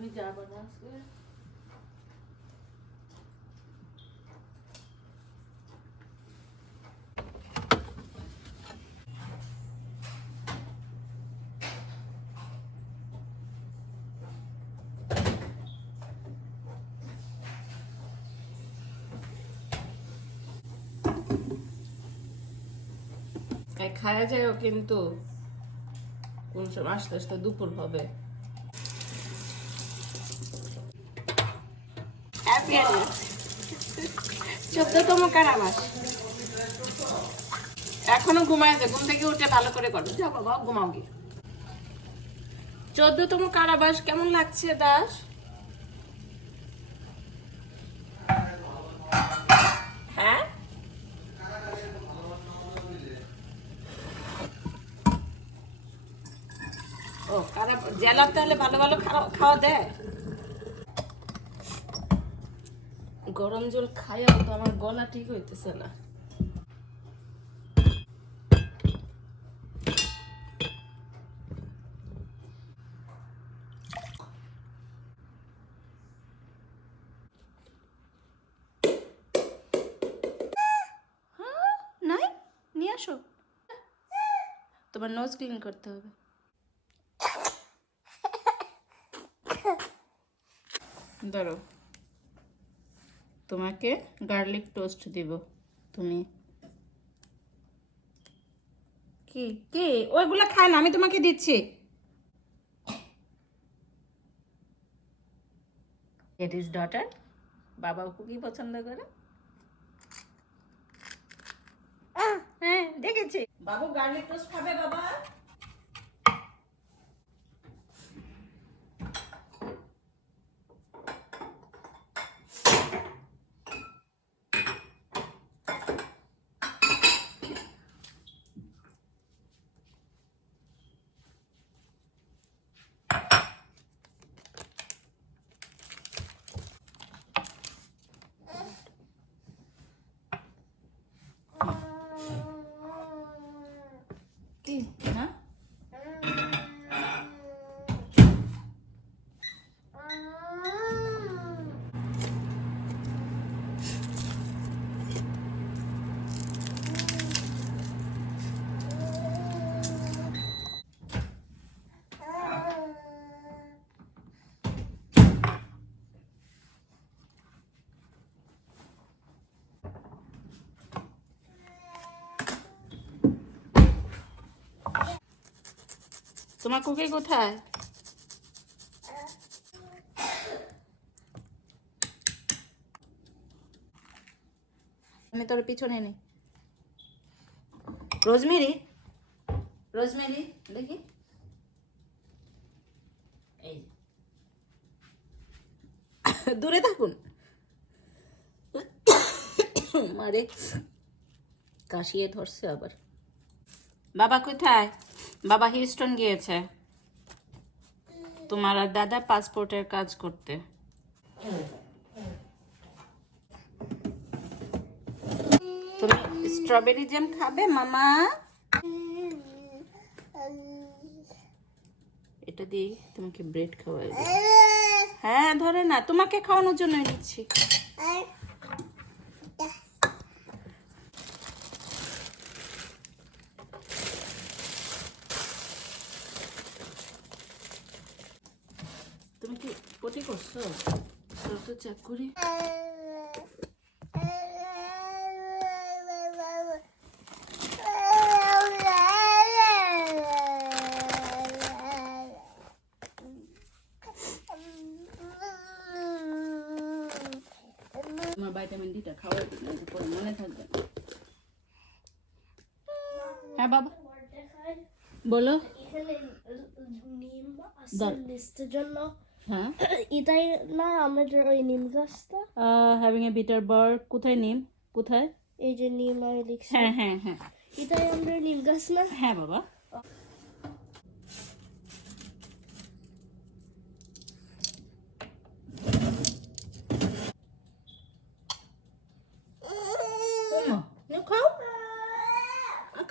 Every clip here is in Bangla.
তুমি যাবে না আজকে খায়া যায়ও কিন্তু কোন সময় আস্তে আস্তে দুপুর হবে। চোদ্দতম কারাবাস এখনও ঘুমাইছে ঘুম থেকে উঠে ভালো করে করো। বাবা, ঘুমাও গিয়ে। চোদ্দতম কারাবাস কেমন লাগছে দাস? হ্যাঁ? ও কারা জেলার তাহলে ভালো ভালো খাওয়া দেয়? গরম জল খাইয়াও তো আমার গলা ঠিক হইতেছে না। হ্যাঁ, আসো। তোমার নোজ ক্লিন করতে হবে। ধরো। তোমাকে গার্লিক টোস্ট দিব। তুমি কি কি? ওইগুলো খায় না আমি তোমাকে দিচ্ছি। ইট ইজ ডটার বাবা কি পছন্দ করে? আহ, হ্যাঁ দেখেছি। বাবু গার্লিক টোস্ট খাবে বাবা কি হ্যাঁ তোমার কুকি কোথায়? আমি তোর পিছনে নেই রোজমেরি? রোজমেরি, দেখি। এই দূরে থাকুন। মারে কাশিয়ে ধরছে আবার। বাবা কোথায়? বাবা হিউস্টন গিয়েছে। তোমার আর দাদা পাসপোর্টের কাজ করতে। তুমি স্ট্রবেরি জ্যাম খাবে, মামা? এটা দিয়ে তোমাকে ব্রেড খাওয়াবে। হ্যাঁ ধরে না, তোমাকে খাওয়ানোর জন্য নিচ্ছি তুমি কি পটি করছ তো চেক করি ভাইটামিন ডিটা খাওয়াই দিন পরে মনে থাকবে। হ্যাঁ বাবা বলো নিম আছে জন্য হ্যাঁ। এটাই না আমাদের ওই নিম গাছটা। হ্যাভিং এ বিটার বার কোথায় নিম? কোথায়? এই যে নিম আমি লিখছি। হ্যাঁ হ্যাঁ হ্যাঁ। এটাই আমাদের নিম গাছ না? হ্যাঁ বাবা।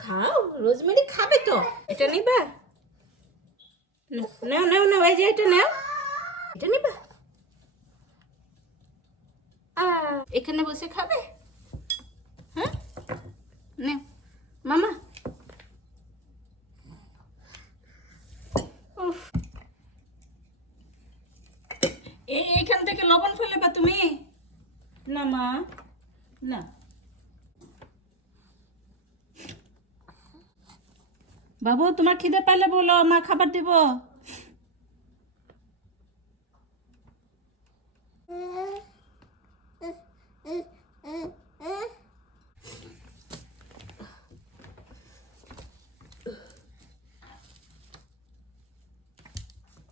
খাও। রোজমেরি খাবে তো। এটা নিবা। নাও নাও নাও এই যে এটা নাও এটা নিবা আহ, এখানে বসে খাবে? হ্যাঁ? নে, মামা। এখান থেকে লবণ ফেলে বা তুমি? না, মা। না। বাবু, তোমার খিদে পাইলে বলো, মা খাবার দিব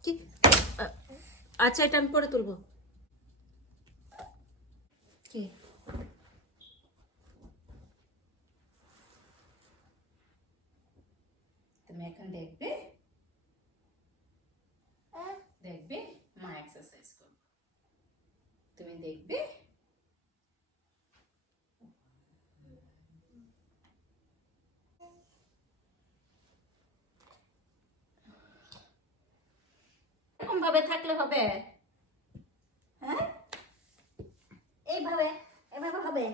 কি আ- আচ্ছা এটা আমি পরে তুলবো। কি? তুমি এখন দেখবে দেখবে, মা এক্সারসাইজ করবে। তুমি দেখবে এরকম ভাবে থাকলে হবে। হ্যাঁ? এইভাবে এভাবে হবে।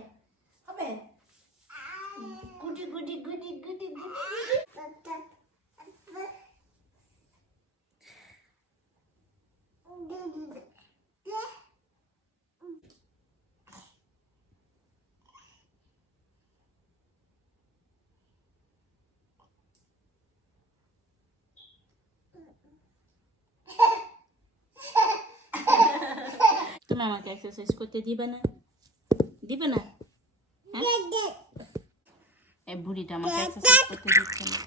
তুমি আমাকে এক্সারসাইজ করতে দিবে না দিবে না? এই বুড়িটা আমাকে এক্সারসাইজ করতে দিচ্ছে না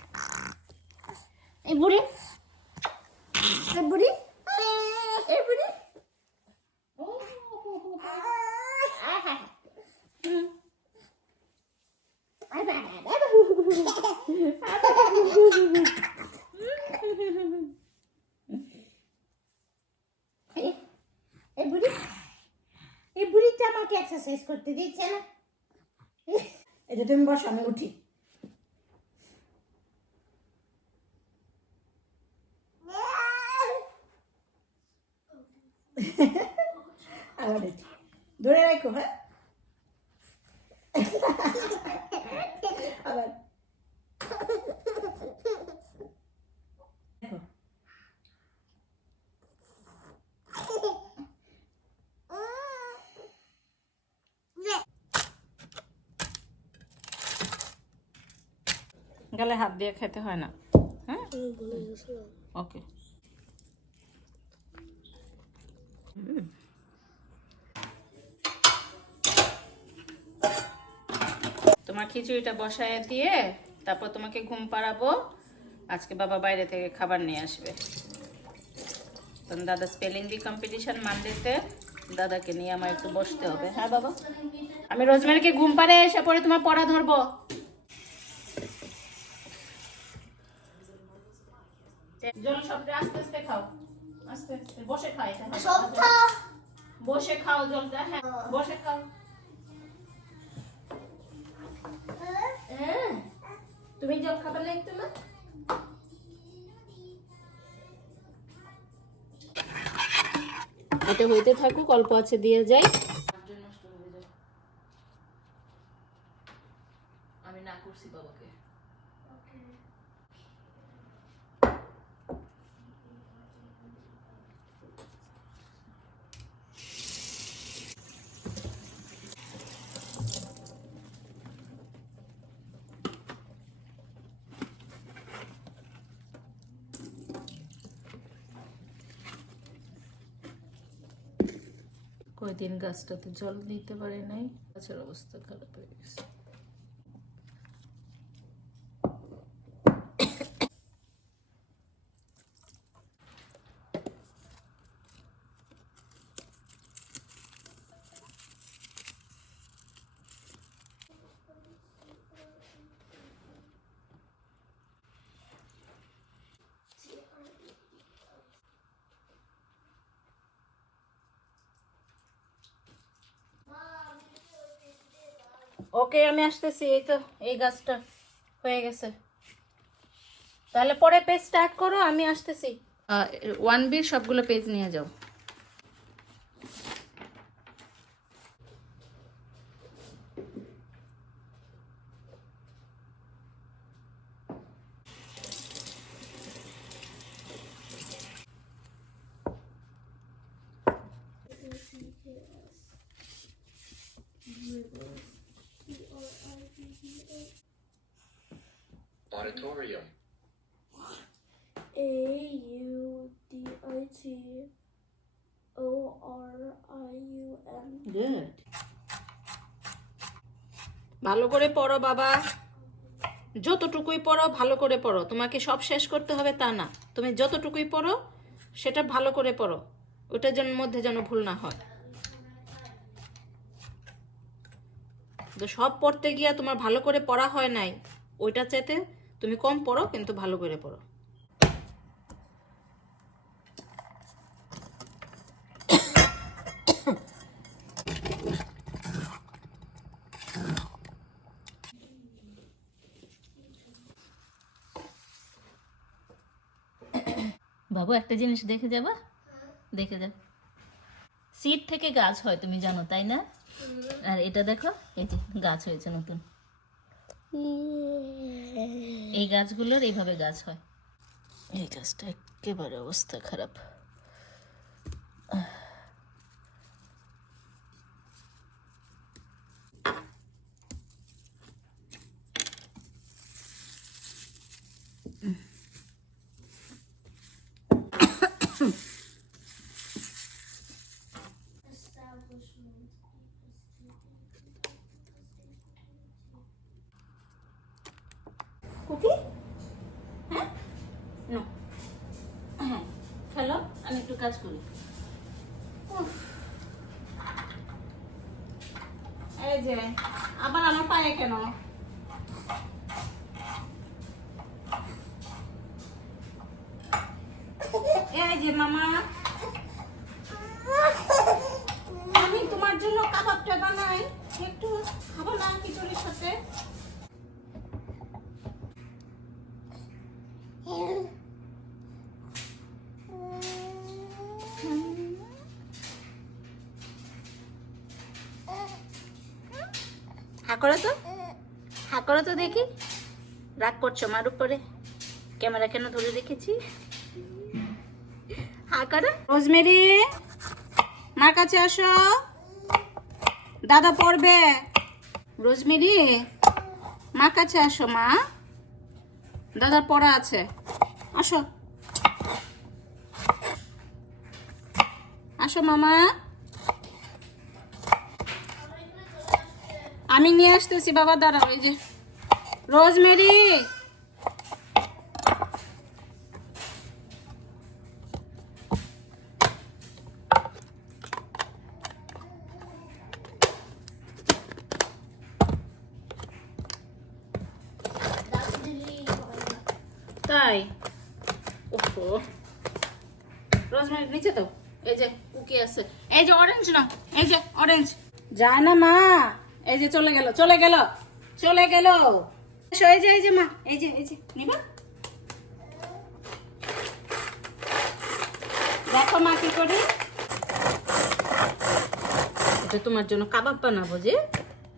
এই বুড়ি এই বুড়ি এই বুড়ি এই বুড়ি এই বুড়িটা আমাকে এক্সারসাইজ করতে দিচ্ছে না। এটা তুমি বসো, আমি উঠি। আবার উঠি। ধরে রাখো হ্যাঁ। আবার দেখো গালে হাত দিয়ে খেতে হয় না। হ্যাঁ? ওকে তোমার খিচুড়িটা বসায় দিয়ে তারপর তোমাকে ঘুম পাড়াবো। আজকে বাবা বাইরে থেকে খাবার নিয়ে আসবে। তখন দাদা স্পেলিং বি কম্পিটিশন মানডেতে দাদাকে নিয়ে আমার একটু বসতে হবে। হ্যাঁ বাবা? আমি রোজমেরিকে ঘুম পাড়ে এসে পরে তোমার পড়া ধরবো। জল সবটা আস্তে আস্তে খাও। আস্তে আস্তে বসে খাও এটা। বসে খাও জলটা হ্যাঁ বসে খাও। হ্যাঁ তুমি জল খাবে না একটু না? এটা হইতে থাকুক অল্প আছে দিয়ে যাই আমি না করছি বাবাকে কয়দিন গাছটাতে জল দিতে পারি নাই। গাছের অবস্থা খারাপ হয়ে গেছে। ওকে আমি আসতেছি এই তো এই গাছটা হয়ে গেছে। তাহলে পরে পেজ স্টার্ট করো আমি আসতেছি। ওয়ান বি সবগুলো পেজ নিয়ে যাও। Ripples. Auditorium. A U D I T O R I U M. Good ভালো করে পড়ো বাবা। যতটুকুই পড়ো ভালো করে পড়ো। তোমাকে সব শেষ করতে হবে তা না। তুমি যতটুকুই পড়ো সেটা ভালো করে পড়ো। ওটার জন্য মধ্যে যেন ভুল না হয়। তো সব পড়তে গিয়া তোমার ভালো করে পড়া হয় নাই। ওইটা চাইতে তুমি কম পড়ো কিন্তু ভালো করে পড়ো। বাবু একটা জিনিস দেখে যাবা? দেখে যাও। সিট থেকে গাছ হয় তুমি জানো তাই না? আর এটা দেখো এই যে গাছ হয়েছে নতুন। এই গাছগুলোর এইভাবে গাছ হয় এই গাছটা একেবারে অবস্থা খারাপ কুকি কাজ করি। এই যে, আবার আমার পায়ে কেন? এই যে মামা। আমি তোমার জন্য কাবাবটা বানাই। একটু খাব না খিচুড়ির সাথে হা করো তো হা করো তো দেখি। রাগ করছ মার উপরে? ক্যামেরা কেন ধরে রেখেছি? রোজমেরি, মার কাছে আসো। দাদা পড়বে। রোজমেরি, মার কাছে আসো মা। দাদার পড়া আছে। আসো। আসো মামা। আমি নিয়ে আসতেছি, বাবা দাঁড়াও, এই যে। রোজমেরি। তাই? ওহো। রোজমেরি নিচে তো? এই যে কুকি আছে। এই যে অরেঞ্জ না? এই যে অরেঞ্জ যায় না মা, এই যে চলে গেল চলে গেল চলে গেল। এই যে এই যে মা এই যে এই যে নিবা। দেখো মা কি করি। এটা তোমার জন্য কাবাব বানাবো যে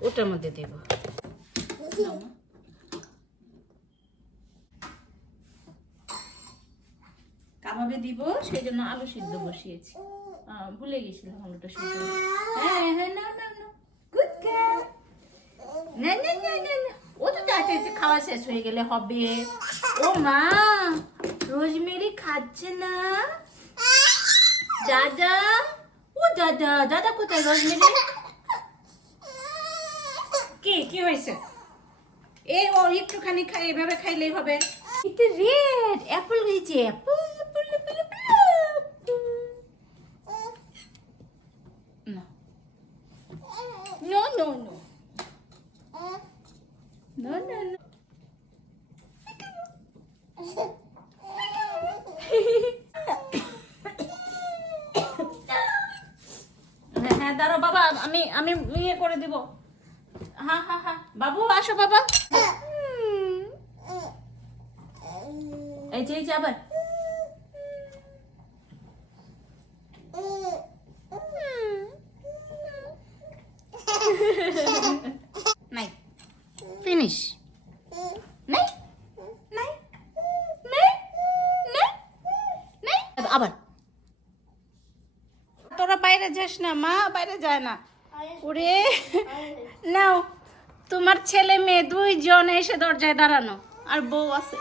ওটার মধ্যে দেব। কাবাবে দিব সেই জন্য আলু সিদ্ধ বসিয়েছি। ভুলে গেছিলাম আলুটা সিদ্ধ হ্যাঁ হ্যাঁ না না না গুড গার্ল না না না না না। ও তো খাওয়া শেষ হয়ে গেলে হবে। ও মা, রোজমেরি খাচ্ছে না। দাদা, ও দাদা দাদা কোথায় রোজমেরি? কি কি হয়েছে? এ ও একটুখানি খাই এভাবে খাইলেই হবে। এটা রেড অ্যাপল হয়েছে অ্যাপল অ্যাপল না no no no no no no হ্যাঁ হ্যাঁ দাঁড়াও বাবা আমি আমি ইয়ে করে দিব হ্যাঁ হ্যাঁ হ্যাঁ বাবু আসো বাবা। এই যে এই যে আবার। নাই। ফিনিশ নাই। নাই। নাই। নাই। নাই। আবার। তোরা বাইরে যাস না মা বাইরে যায় না। ওরে। নাও। তোমার ছেলে মেয়ে দুইজন এসে দরজায় দাঁড়ানো আর বউ আছে।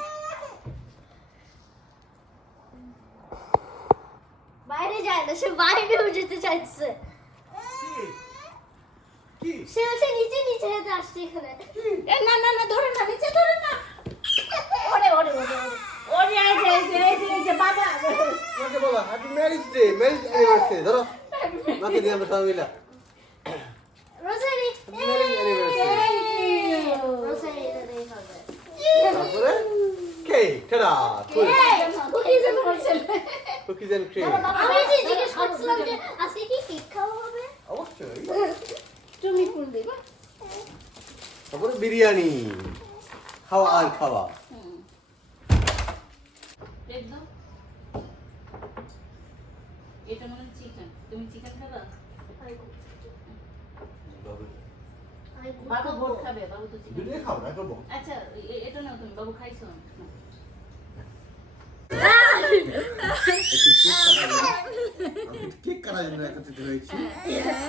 বাইরে যায় না সে বাইরেও যেতে চাইছে। সে হচ্ছে নিচে নিচে হেঁটে আসছে এখানে। এ, না না না ধরে না নিচে ধরে না। ওরে ওরে ওরে ওরে। ওরে যে যে, যে যে বাবা। তোমাকে বলো happy marriage day marriage anniversary ধরো। মাকে দিয়ে আমরা সবাই মিলে। রোসারি ম্যারেজ অ্যানিভার্সারি রোসারি এটা দিয়ে হবে তারপরে কেক কুল কুকিজ এর ছেলে। কুকিজ এন্ড ক্রিম আমি যে জিজ্ঞেস করছিলাম যে আজকে কি কেক খাওয়া হবে? অবশ্যই। তুমি ফুল দিবা। তারপরে বিরিয়ানি। খাওয়া আর খাওয়া। এটা মনে হয় চিকেন তুমি চিকেন খাবা আমি বাবু ভোট খাবে বাবু তো চিকেন খাও না করব আচ্ছা এটা নাও তুমি বাবু খাইছো?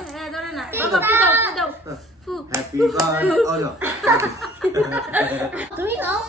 হ্যাঁ ধরে না। বাবা ফু। দাও ফু দাও ফু হ্যাপি বার্থডে ও না তুমি খাও